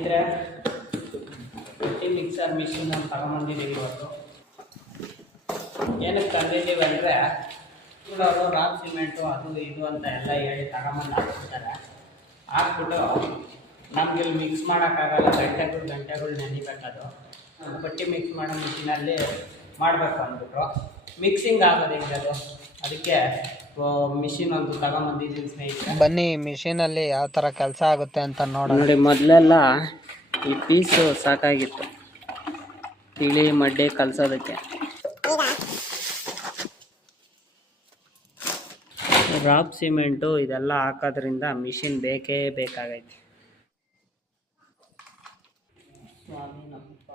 ಸ್ನೇಹಿತರೆ ರೊಟ್ಟಿ mixer machine ಅಂತ ತಗೊಂಬಂದಿದ್ದೀವಿ ಇವತ್ತು ಏನಕ್ಕೆ ತಂದಿದ್ದೀವಿ ಅಂದರೆ, ಇವರು ರಾಕ್ ಸಿಮೆಂಟು ಅದು ಇದು ಅಂತ ಎಲ್ಲ ಹೇಳಿ ತಗೊಂಬಂದು ಹಾಕ್ಬಿಡ್ತಾರೆ. ಹಾಕ್ಬಿಟ್ಟು ನಮ್ಗೆ ಇಲ್ಲಿ ಮಿಕ್ಸ್ ಮಾಡೋಕ್ಕಾಗಲ್ಲ, ಗಂಟೆಗಳು ಗಂಟೆಗಳು ನೆನಿಬೇಕದು. ಬಟ್ಟೆ ಮಿಕ್ಸ್ ಮಾಡೋ ಮಿಷಿನಲ್ಲಿ ಮಾಡಬೇಕು ಅಂದ್ಬಿಟ್ಟು. ಮಿಕ್ಸಿಂಗ್ ಆಗೋದು ಹಿಂಗೆ ಅದು ಅದಕ್ಕೆ ಮಿಷಿನ್ ಒಂದು ತಗೊಂಬಂದಿದ್ದೀನಿ ಸ್ನೇಹಿತರೆ. ಬನ್ನಿ ಮಿಷಿನಲ್ಲಿ ಯಾವ ತರ ಕೆಲಸ ಆಗುತ್ತೆ ಅಂತ ನೋಡೋಣ. ನೋಡಿ ಮೊದಲೆಲ್ಲ ಈ ಪೀಸು ಸಾಕಾಗಿತ್ತು. ತಿಳಿ ಮಡ್ಡೆ ಕಲ್ಸೋದಕ್ಕೆ. ರಾಪ್ ಸಿಮೆಂಟು ಇದೆಲ್ಲ ಹಾಕೋದ್ರಿಂದ ಮಿಷಿನ್ ಬೇಕೇ ಬೇಕಾಗೈತೆ. ಸ್ವಾಮಿ ನಮ್ಮಪ್ಪ.